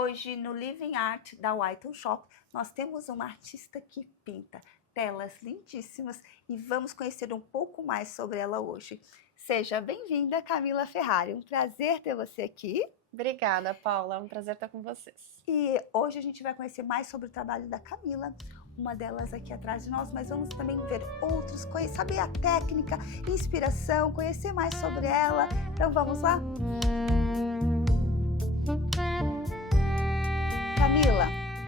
hoje no Living Art da White Shop, nós temos uma artista que pinta telas lindíssimas e vamos conhecer um pouco mais sobre ela hoje. Seja bem-vinda, Camila Ferrari. Um prazer ter você aqui. Obrigada, Paula. É um prazer estar com vocês. E hoje a gente vai conhecer mais sobre o trabalho da Camila, uma delas aqui atrás de nós, mas vamos também ver outros, saber a técnica, inspiração, conhecer mais sobre ela. Então vamos lá? Camila,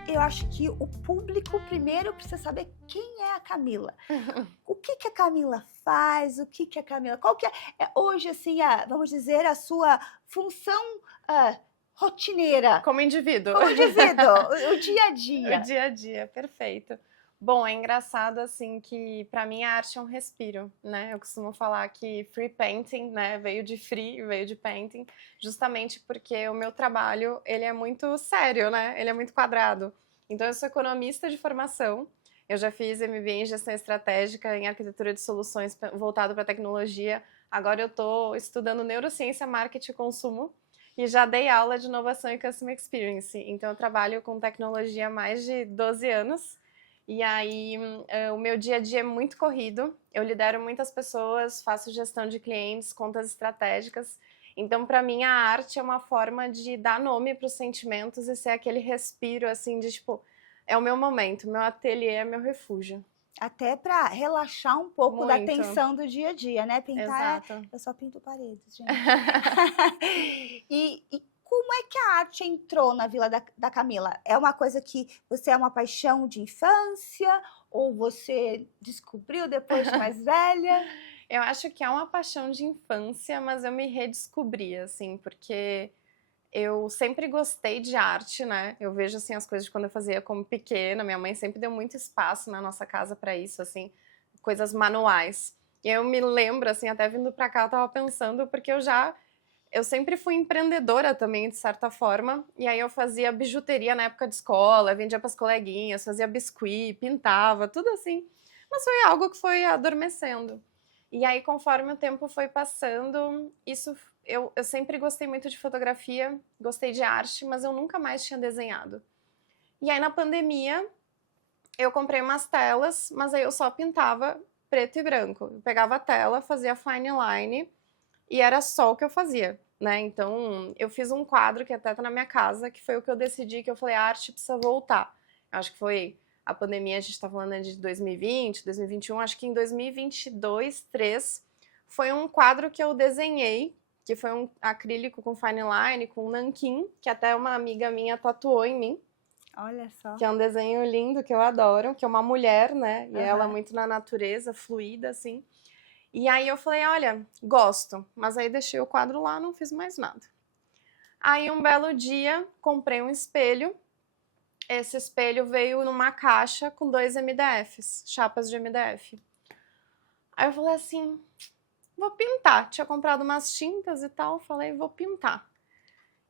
eu acho que o público primeiro precisa saber quem é a Camila. O que a Camila faz, qual que é hoje, assim, vamos dizer, a sua função rotineira. Como indivíduo. Como indivíduo, o dia a dia. O dia a dia, perfeito. Bom, é engraçado, assim, que pra mim a arte é um respiro, né? Eu costumo falar que free painting, né, veio de free, veio de painting, justamente porque o meu trabalho, ele é muito sério, né? Ele é muito quadrado. Então, eu sou economista de formação, eu já fiz MBA em gestão estratégica, em arquitetura de soluções voltado para tecnologia. Agora eu tô estudando neurociência, marketing e consumo, e já dei aula de inovação e customer experience. Então, eu trabalho com tecnologia há mais de 12 anos. E aí, o meu dia a dia é muito corrido. Eu lidero muitas pessoas, faço gestão de clientes, contas estratégicas. Então, para mim, a arte é uma forma de dar nome para os sentimentos e ser aquele respiro, assim, de tipo, é o meu momento, meu ateliê é meu refúgio. Até para relaxar um pouco da Muito. tensão do dia a dia, né? Pintar, Exato. eu só pinto paredes, gente. E como é que a arte entrou na vida da Camila? É uma coisa que você é uma paixão de infância ou você descobriu depois de mais velha? Eu acho que é uma paixão de infância, mas eu me redescobri, assim, porque eu sempre gostei de arte, né? Eu vejo, assim, as coisas de quando eu fazia como pequena. Minha mãe sempre deu muito espaço na nossa casa para isso, assim, coisas manuais. E eu me lembro, assim, até vindo pra cá, eu tava pensando, porque eu sempre fui empreendedora também, de certa forma, e aí eu fazia bijuteria na época de escola, vendia pras coleguinhas, fazia biscuit, pintava, tudo assim. Mas foi algo que foi adormecendo. E aí, conforme o tempo foi passando, eu sempre gostei muito de fotografia, gostei de arte, mas eu nunca mais tinha desenhado. E aí, na pandemia, eu comprei umas telas, mas aí eu só pintava preto e branco. Eu pegava a tela, fazia fine line, e era só o que eu fazia, né? Então, eu fiz um quadro que até tá na minha casa, que foi o que eu decidi, que eu falei, a arte precisa voltar. Eu acho que foi a pandemia, a gente tá falando de 2020, 2021, acho que em 2022, 2023, foi um quadro que eu desenhei, que foi um acrílico com fine line, com nanquim, que até uma amiga minha tatuou em mim. Olha só. Que é um desenho lindo, que eu adoro, que é uma mulher, né? E ela muito na natureza, fluida, assim. E aí eu falei, olha, gosto, mas aí deixei o quadro lá, não fiz mais nada. Aí um belo dia, comprei um espelho, esse espelho veio numa caixa com 2 MDFs, chapas de MDF. Aí eu falei assim, vou pintar, tinha comprado umas tintas e tal, falei, vou pintar.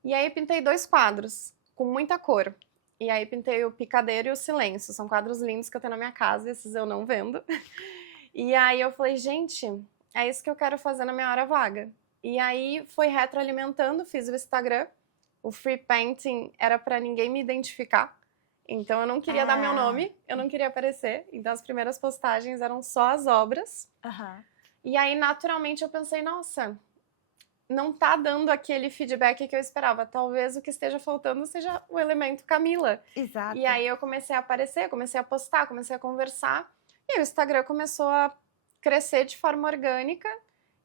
E aí pintei 2 quadros, com muita cor. E aí pintei o Picadeiro e o Silêncio, são quadros lindos que eu tenho na minha casa, esses eu não vendo. E aí eu falei, gente, é isso que eu quero fazer na minha hora vaga. E aí foi retroalimentando, fiz o Instagram. O free painting era pra ninguém me identificar. Então eu não queria dar meu nome, eu não queria aparecer. Então as primeiras postagens eram só as obras. E aí naturalmente eu pensei, nossa, não tá dando aquele feedback que eu esperava. Talvez o que esteja faltando seja o elemento Camila. Exato. E aí eu comecei a aparecer, comecei a postar, comecei a conversar. E o Instagram começou a crescer de forma orgânica.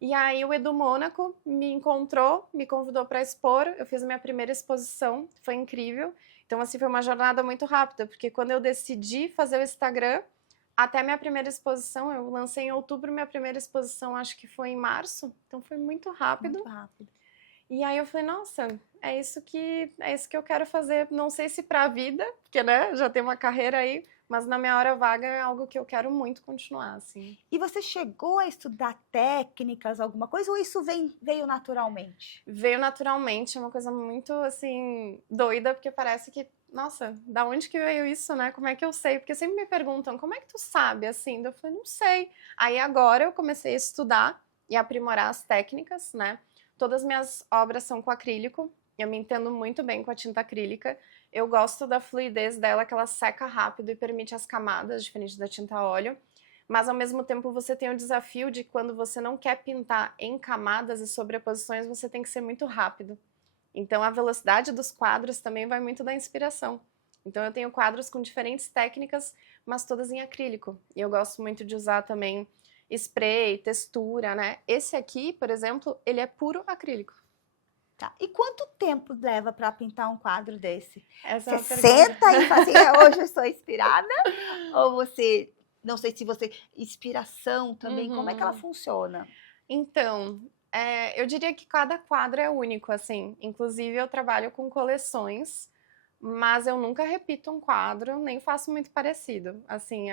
E aí o Edu Mônaco me encontrou, me convidou para expor. Eu fiz a minha primeira exposição, foi incrível. Então, assim, foi uma jornada muito rápida, porque quando eu decidi fazer o Instagram, até a minha primeira exposição, eu lancei em outubro, minha primeira exposição acho que foi em março. Então, foi muito rápido. Muito rápido. E aí eu falei, nossa, é isso que eu quero fazer. Não sei se para a vida, porque, né, já tem uma carreira aí, mas na minha hora vaga é algo que eu quero muito continuar, assim. E você chegou a estudar técnicas, alguma coisa, ou isso veio naturalmente? Veio naturalmente, é uma coisa muito, assim, doida, porque parece que, nossa, da onde que veio isso, né? Como é que eu sei? Porque sempre me perguntam, como é que tu sabe, assim? Eu falei, não sei. Aí agora eu comecei a estudar e aprimorar as técnicas, né? Todas as minhas obras são com acrílico, eu me entendo muito bem com a tinta acrílica. Eu gosto da fluidez dela, que ela seca rápido e permite as camadas, diferente da tinta a óleo. Mas, ao mesmo tempo, você tem o desafio de quando você não quer pintar em camadas e sobreposições, você tem que ser muito rápido. Então, a velocidade dos quadros também vai muito da inspiração. Então, eu tenho quadros com diferentes técnicas, mas todas em acrílico. E eu gosto muito de usar também spray, textura, né? Esse aqui, por exemplo, ele é puro acrílico. Tá. E quanto tempo leva para pintar um quadro desse? Essa é Você uma pergunta. senta e fala assim, hoje eu estou inspirada? Ou você, não sei se você, inspiração também, como é que ela funciona? Então, eu diria que cada quadro é único, assim. Inclusive, eu trabalho com coleções, mas eu nunca repito um quadro, nem faço muito parecido. Assim,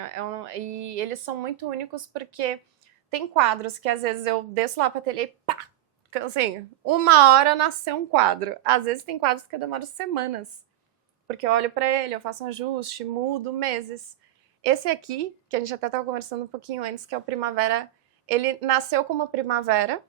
e eles são muito únicos porque tem quadros que às vezes eu desço lá para ateliê e pá! Assim, 1 hora nasceu um quadro. Às vezes tem quadros que eu demoro semanas, porque eu olho para ele, eu faço um ajuste, mudo meses. Esse aqui, que a gente até estava conversando um pouquinho antes, que é o Primavera, ele nasceu como Primavera,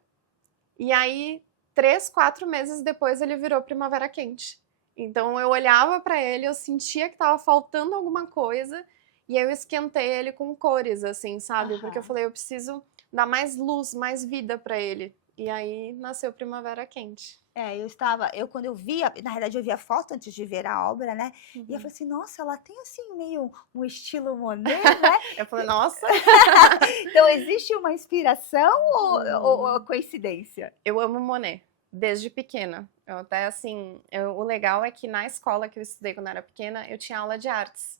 e aí 3, 4 meses depois ele virou Primavera Quente. Então eu olhava para ele, eu sentia que estava faltando alguma coisa, e aí eu esquentei ele com cores, assim, sabe? Porque eu falei, eu preciso dar mais luz, mais vida para ele. E aí nasceu Primavera Quente. Eu quando eu via, na realidade eu via foto antes de ver a obra, né? E eu falei assim, nossa, ela tem assim meio um estilo Monet, né? Eu falei, nossa! Então existe uma inspiração ou coincidência? Eu amo Monet, desde pequena. Eu até assim, o legal é que na escola que eu estudei quando eu era pequena, eu tinha aula de artes.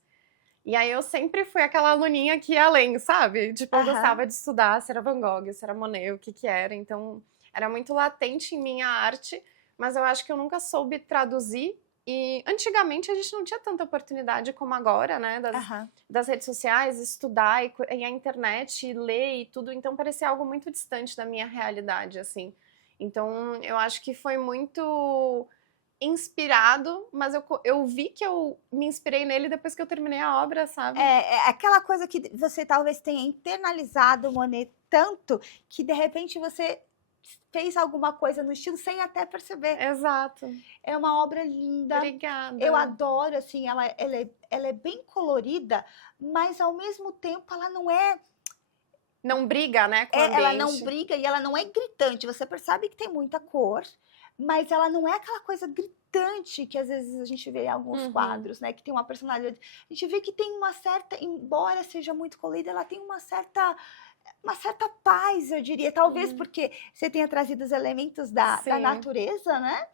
E aí eu sempre fui aquela aluninha que ia além, sabe? Tipo, eu gostava de estudar se era Van Gogh, se era Monet, o que que era. Então, era muito latente em mim a arte, mas eu acho que eu nunca soube traduzir. E antigamente a gente não tinha tanta oportunidade como agora, né? Das redes sociais, estudar e a internet, e ler e tudo. Então parecia algo muito distante da minha realidade, assim. Então eu acho que foi muito inspirado, mas eu vi que eu me inspirei nele depois que eu terminei a obra, sabe? É aquela coisa que você talvez tenha internalizado o Monet tanto que de repente você fez alguma coisa no estilo sem até perceber. Exato. É uma obra linda. Obrigada. Eu adoro, assim, ela é bem colorida, mas ao mesmo tempo ela não é... Não briga, né, com o ambiente. Ela não briga e ela não é gritante. Você percebe que tem muita cor, mas ela não é aquela coisa gritante que às vezes a gente vê em alguns quadros, né? Que tem uma personalidade. A gente vê que tem uma certa, embora seja muito colorida, ela tem uma certa paz, eu diria. Talvez porque você tenha trazido os elementos da natureza, né?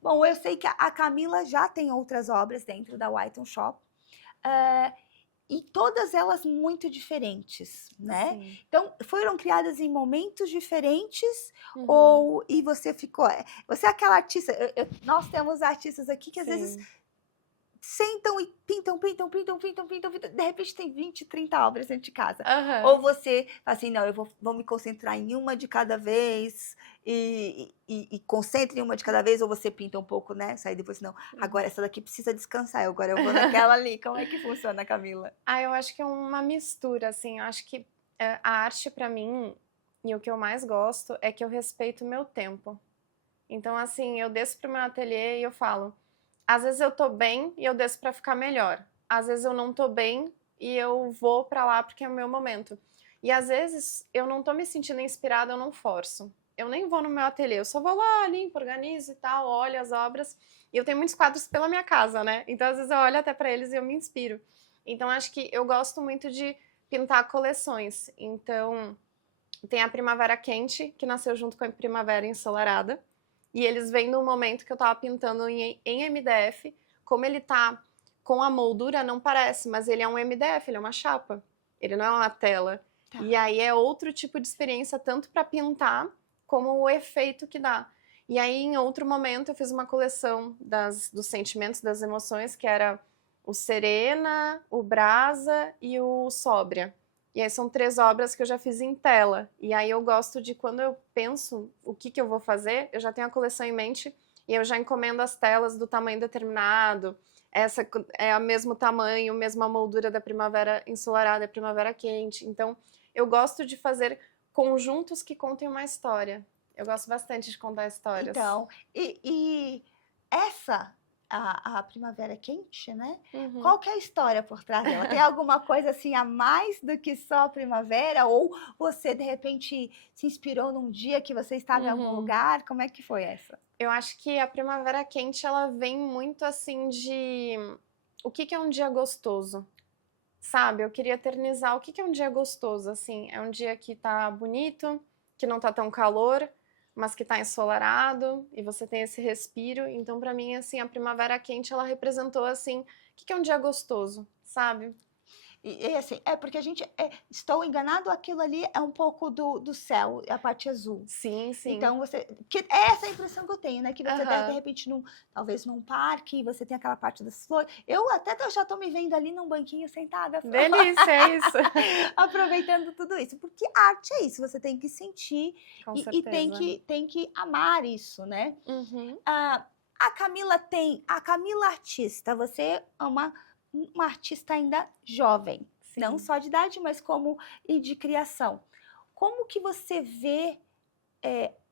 Bom, eu sei que a Camila já tem outras obras dentro da White Shop. E todas elas muito diferentes, né? Sim. Então, foram criadas em momentos diferentes e você ficou... Você é aquela artista... nós temos artistas aqui que às vezes sentam e pintam, de repente tem 20, 30 obras dentro de casa. Ou você, assim, não, eu vou me concentrar em uma de cada vez e concentre em uma de cada vez, ou você pinta um pouco, né? Sai depois, não, agora essa daqui precisa descansar, agora eu vou naquela ali. Como é que funciona, Camila? Eu acho que é uma mistura, assim, eu acho que a arte pra mim, e o que eu mais gosto, é que eu respeito o meu tempo. Então, assim, eu desço pro meu ateliê e eu falo, às vezes eu tô bem e eu desço pra ficar melhor. Às vezes eu não tô bem e eu vou pra lá porque é o meu momento. E às vezes eu não tô me sentindo inspirada, eu não forço. Eu nem vou no meu ateliê, eu só vou lá, limpo, organizo e tal, olho as obras. E eu tenho muitos quadros pela minha casa, né? Então às vezes eu olho até pra eles e eu me inspiro. Então acho que eu gosto muito de pintar coleções. Então tem a Primavera Quente, que nasceu junto com a Primavera Ensolarada. E eles vêm no momento que eu tava pintando em MDF, como ele tá com a moldura, não parece, mas ele é um MDF, ele é uma chapa, ele não é uma tela. E aí é outro tipo de experiência, tanto para pintar, como o efeito que dá. E aí, em outro momento, eu fiz uma coleção dos sentimentos, das emoções, que era o Serena, o Brasa e o Sóbria. E aí são 3 obras que eu já fiz em tela. E aí eu gosto de, quando eu penso o que eu vou fazer, eu já tenho a coleção em mente e eu já encomendo as telas do tamanho determinado. Essa é o mesmo tamanho, mesma moldura da Primavera Ensolarada e Primavera Quente. Então, eu gosto de fazer conjuntos que contem uma história. Eu gosto bastante de contar histórias. Então, e essa, a Primavera Quente, né? Uhum. Qual que é a história por trás dela? Tem alguma coisa assim a mais do que só a primavera? Ou você, de repente, se inspirou num dia que você estava em algum Uhum. lugar? Como é que foi essa? Eu acho que a Primavera Quente, ela vem muito assim de o que que é um dia gostoso, sabe? Eu queria eternizar o que que é um dia gostoso, assim. É um dia que tá bonito, que não tá tão calor, mas que tá ensolarado e você tem esse respiro. Então, pra mim, assim, a Primavera Quente, ela representou, assim, o que que é um dia gostoso, sabe? E assim, é porque a gente, estou enganado, aquilo ali é um pouco do céu, é a parte azul. Sim, sim. Então você, que é essa a impressão que eu tenho, né? Que você até, de Aham. repente, talvez num parque, você tem aquela parte das flores. Eu até já estou me vendo ali num banquinho sentada, Delícia, é isso. aproveitando tudo isso. Porque arte é isso, você tem que sentir Com e certeza. tem que amar isso, né? Uhum. A Camila artista, você é uma artista ainda jovem, não Sim. só de idade, mas como e de criação. Como que você vê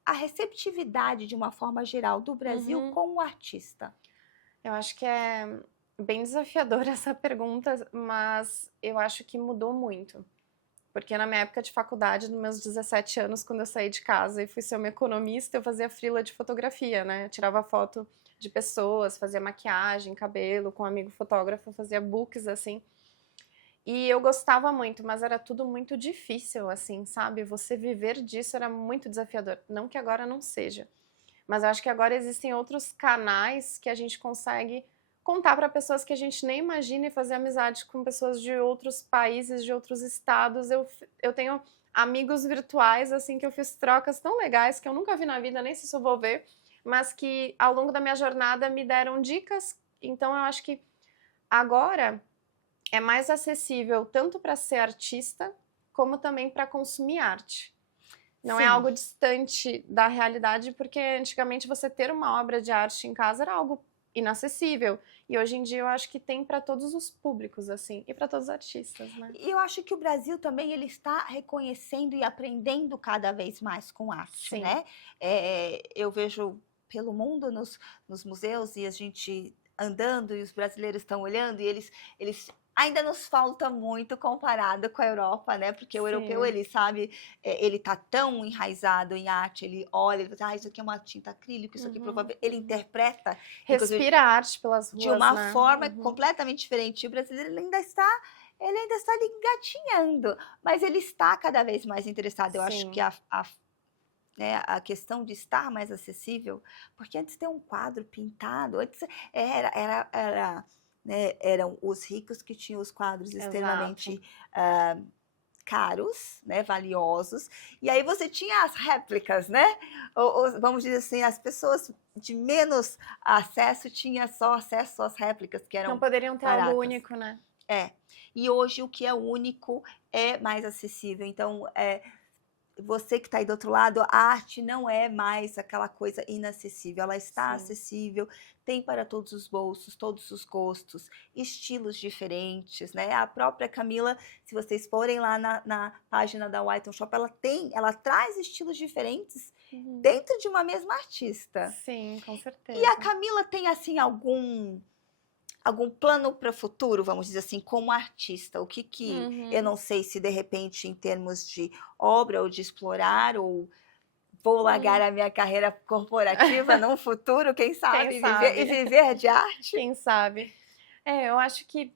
a receptividade, de uma forma geral, do Brasil Uhum. com o artista? Eu acho que é bem desafiadora essa pergunta, mas eu acho que mudou muito. Porque na minha época de faculdade, nos meus 17 anos, quando eu saí de casa e fui ser uma economista, eu fazia freela de fotografia, né? Eu tirava foto de pessoas, fazia maquiagem, cabelo, com um amigo fotógrafo, fazia books, assim. E eu gostava muito, mas era tudo muito difícil, assim, sabe? Você viver disso era muito desafiador. Não que agora não seja. Mas eu acho que agora existem outros canais que a gente consegue contar para pessoas que a gente nem imagina e fazer amizade com pessoas de outros países, de outros estados. Eu tenho amigos virtuais, assim, que eu fiz trocas tão legais que eu nunca vi na vida, nem sei se eu vou ver, mas que ao longo da minha jornada me deram dicas. Então eu acho que agora é mais acessível tanto para ser artista como também para consumir arte. Não é Sim. algo distante da realidade, porque antigamente você ter uma obra de arte em casa era algo inacessível. E hoje em dia eu acho que tem para todos os públicos, assim, e para todos os artistas, né? E eu acho que o Brasil também, ele está reconhecendo e aprendendo cada vez mais com arte, Sim. né? Eu vejo pelo mundo nos museus, e a gente andando e os brasileiros estão olhando, e eles ainda nos falta muito comparado com a Europa, né? Porque o europeu, Sim. ele sabe, ele tá tão enraizado em arte, ele olha, ele fala, isso aqui é uma tinta acrílica, isso aqui provavelmente, ele interpreta, inclusive, Respira arte pelas de ruas, uma né? forma completamente diferente. O brasileiro, ele ainda está ali engatinhando, mas ele está cada vez mais interessado. Eu acho Sim. que né, a questão de estar mais acessível, porque antes ter um quadro pintado, antes né, eram os ricos que tinham os quadros extremamente caros, né, valiosos, e aí você tinha as réplicas, né? Ou, vamos dizer assim, as pessoas de menos acesso tinham só acesso às réplicas, que eram Não poderiam ter baratas. algo único, né? E hoje o que é único é mais acessível. Então, você que está aí do outro lado, a arte não é mais aquela coisa inacessível, ela está Sim. acessível, tem para todos os bolsos, todos os gostos, estilos diferentes, né? A própria Camila, se vocês forem lá na página da White Shop, ela traz estilos diferentes dentro de uma mesma artista. Sim, com certeza. E a Camila tem, assim, algum plano para o futuro, vamos dizer assim, como artista? O que eu não sei se de repente em termos de obra ou de explorar, ou vou largar a minha carreira corporativa num futuro, quem sabe, viver de arte? Quem sabe? Eu acho que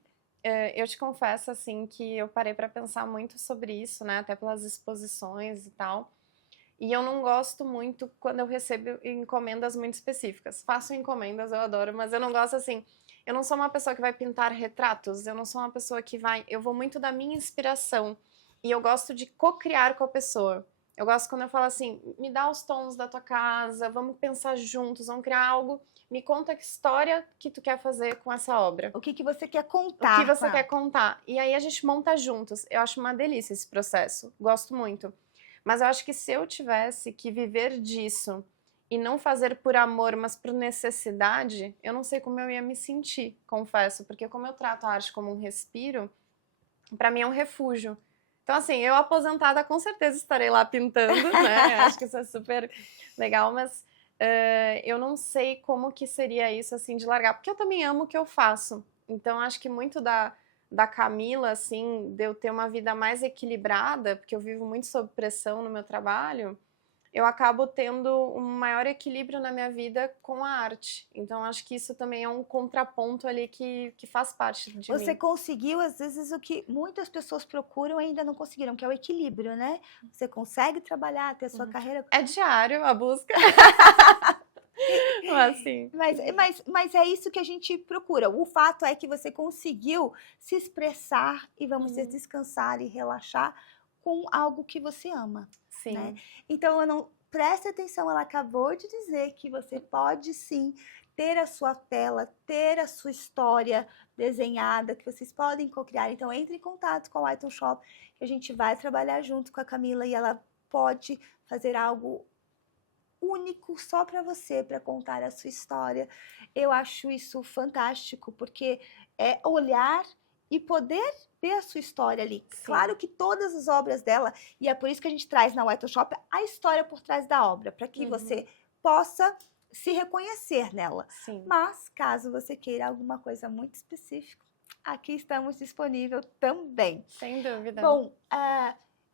eu te confesso assim que eu parei para pensar muito sobre isso, né? Até pelas exposições e tal. E eu não gosto muito quando eu recebo encomendas muito específicas. Faço encomendas, eu adoro, mas eu não gosto assim. Eu não sou uma pessoa que vai pintar retratos, eu não sou uma pessoa que vai. Eu vou muito da minha inspiração. E eu gosto de co-criar com a pessoa. Eu gosto quando eu falo assim: me dá os tons da tua casa, vamos pensar juntos, vamos criar algo. Me conta que história que tu quer fazer com essa obra. O que você quer contar? O que você quer contar. E aí a gente monta juntos. Eu acho uma delícia esse processo. Gosto muito. Mas eu acho que se eu tivesse que viver disso e não fazer por amor, mas por necessidade, eu não sei como eu ia me sentir, confesso. Porque como eu trato a arte como um respiro, pra mim é um refúgio. Então, assim, eu aposentada com certeza estarei lá pintando, né? Acho que isso é super legal, mas eu não sei como que seria isso, assim, de largar, porque eu também amo o que eu faço. Então, acho que muito da Camila, assim, de eu ter uma vida mais equilibrada, porque eu vivo muito sob pressão no meu trabalho, eu acabo tendo um maior equilíbrio na minha vida com a arte. Então, acho que isso também é um contraponto ali que faz parte de Você mim. conseguiu, às vezes, o que muitas pessoas procuram e ainda não conseguiram, que é o equilíbrio, né? Você consegue trabalhar, ter a sua carreira. É diário a busca. Mas, assim, Mas é isso que a gente procura. O fato é que você conseguiu se expressar e, vamos dizer, descansar e relaxar com algo que você ama, né? sim. Então, eu não preste atenção, ela acabou de dizer que você pode sim ter a sua tela, ter a sua história desenhada, que vocês podem co-criar. Então, entre em contato com a White Shop, que a gente vai trabalhar junto com a Camila e ela pode fazer algo único só para você, para contar a sua história. Eu acho isso fantástico, porque é olhar e poder ver a sua história ali. Sim. Claro que todas as obras dela, e é por isso que a gente traz na White Shop a história por trás da obra, para que você possa se reconhecer nela. Sim. Mas, caso você queira alguma coisa muito específica, aqui estamos disponíveis também. Sem dúvida. Bom,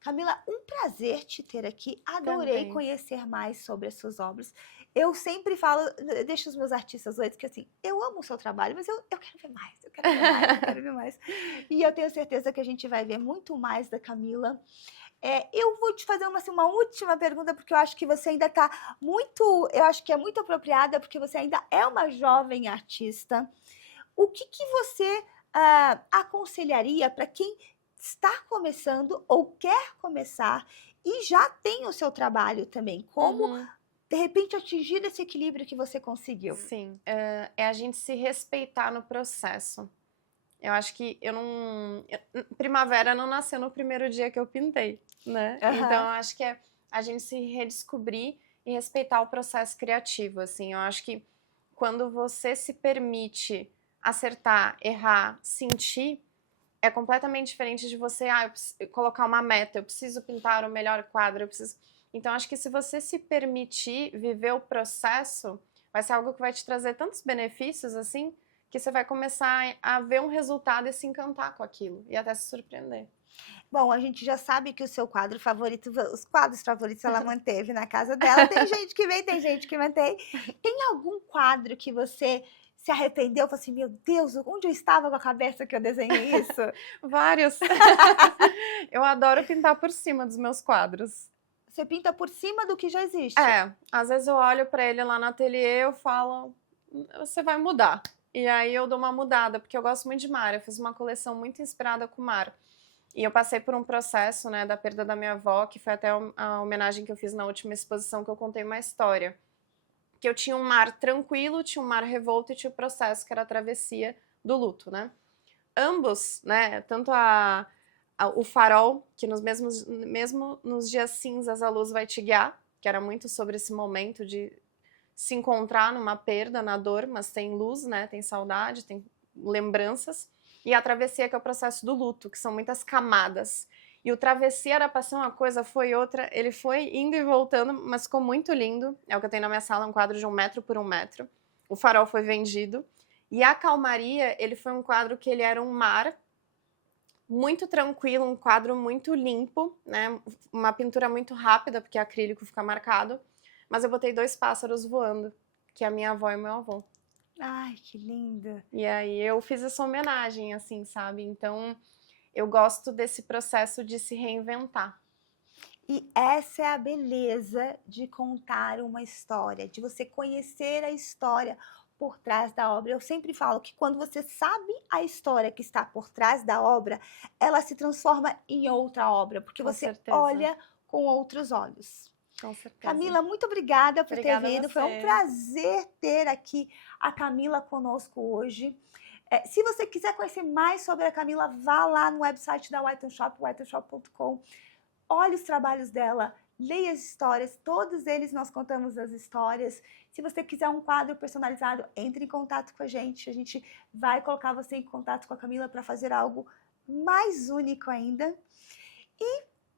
Camila, um prazer te ter aqui. Adorei Também. conhecer mais sobre as suas obras. Eu sempre falo, deixo os meus artistas doidos, que assim, eu amo o seu trabalho, mas eu quero ver mais, eu quero ver mais, eu quero ver mais. E eu tenho certeza que a gente vai ver muito mais da Camila. Eu vou te fazer uma última pergunta, porque eu acho que você ainda está muito, eu acho que é muito apropriada, porque você ainda é uma jovem artista. O que você aconselharia para quem está começando ou quer começar e já tem o seu trabalho também? Como, de repente, atingir esse equilíbrio que você conseguiu? Sim, é a gente se respeitar no processo. Eu acho que primavera não nasceu no primeiro dia que eu pintei, né? Então, eu acho que é a gente se redescobrir e respeitar o processo criativo, assim. Eu acho que quando você se permite acertar, errar, sentir, é completamente diferente de você colocar uma meta, eu preciso pintar o melhor quadro, eu preciso... Então, acho que se você se permitir viver o processo, vai ser algo que vai te trazer tantos benefícios, assim, que você vai começar a ver um resultado e se encantar com aquilo, e até se surpreender. Bom, a gente já sabe que o seu quadro favorito, os quadros favoritos ela manteve na casa dela. Tem gente que vem, tem gente que mantém. Tem algum quadro que você se arrependeu? Falou assim, meu Deus, onde eu estava com a cabeça que eu desenhei isso? Vários. Eu adoro pintar por cima dos meus quadros. Você pinta por cima do que já existe? Às vezes eu olho pra ele lá no ateliê, eu falo, você vai mudar. E aí eu dou uma mudada, porque eu gosto muito de mar. Eu fiz uma coleção muito inspirada com o mar. E eu passei por um processo, né, da perda da minha avó, que foi até a homenagem que eu fiz na última exposição, que eu contei uma história. Que eu tinha um mar tranquilo, tinha um mar revolto e tinha o processo, que era a travessia do luto, né? Ambos, né, tanto o farol, que mesmo nos dias cinzas a luz vai te guiar, que era muito sobre esse momento de se encontrar numa perda, na dor, mas tem luz, né, tem saudade, tem lembranças, e a travessia, que é o processo do luto, que são muitas camadas. E o travessia era pra ser uma coisa, foi outra, ele foi indo e voltando, mas ficou muito lindo. É o que eu tenho na minha sala, um quadro de 1 metro por 1 metro. O farol foi vendido. E a calmaria, ele foi um quadro que ele era um mar muito tranquilo, um quadro muito limpo, né? Uma pintura muito rápida, porque acrílico fica marcado. Mas eu botei 2 pássaros voando, que é a minha avó e o meu avô. Ai, que lindo! E aí eu fiz essa homenagem, assim, sabe? Então, eu gosto desse processo de se reinventar. E essa é a beleza de contar uma história, de você conhecer a história por trás da obra. Eu sempre falo que quando você sabe a história que está por trás da obra, ela se transforma em outra obra, porque Com você certeza. olha com outros olhos. Com certeza. Camila, muito obrigada por Obrigada ter vindo. a você. Foi um prazer ter aqui a Camila conosco hoje. Se você quiser conhecer mais sobre a Camila, vá lá no website da White Shop, whiteshop.com. Olhe os trabalhos dela, leia as histórias, todos eles nós contamos as histórias. Se você quiser um quadro personalizado, entre em contato com a gente vai colocar você em contato com a Camila para fazer algo mais único ainda.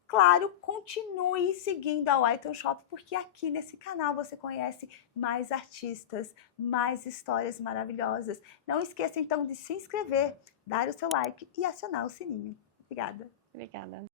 Claro, continue seguindo a White Shop, porque aqui nesse canal você conhece mais artistas, mais histórias maravilhosas. Não esqueça então de se inscrever, dar o seu like e acionar o sininho. Obrigada. Obrigada.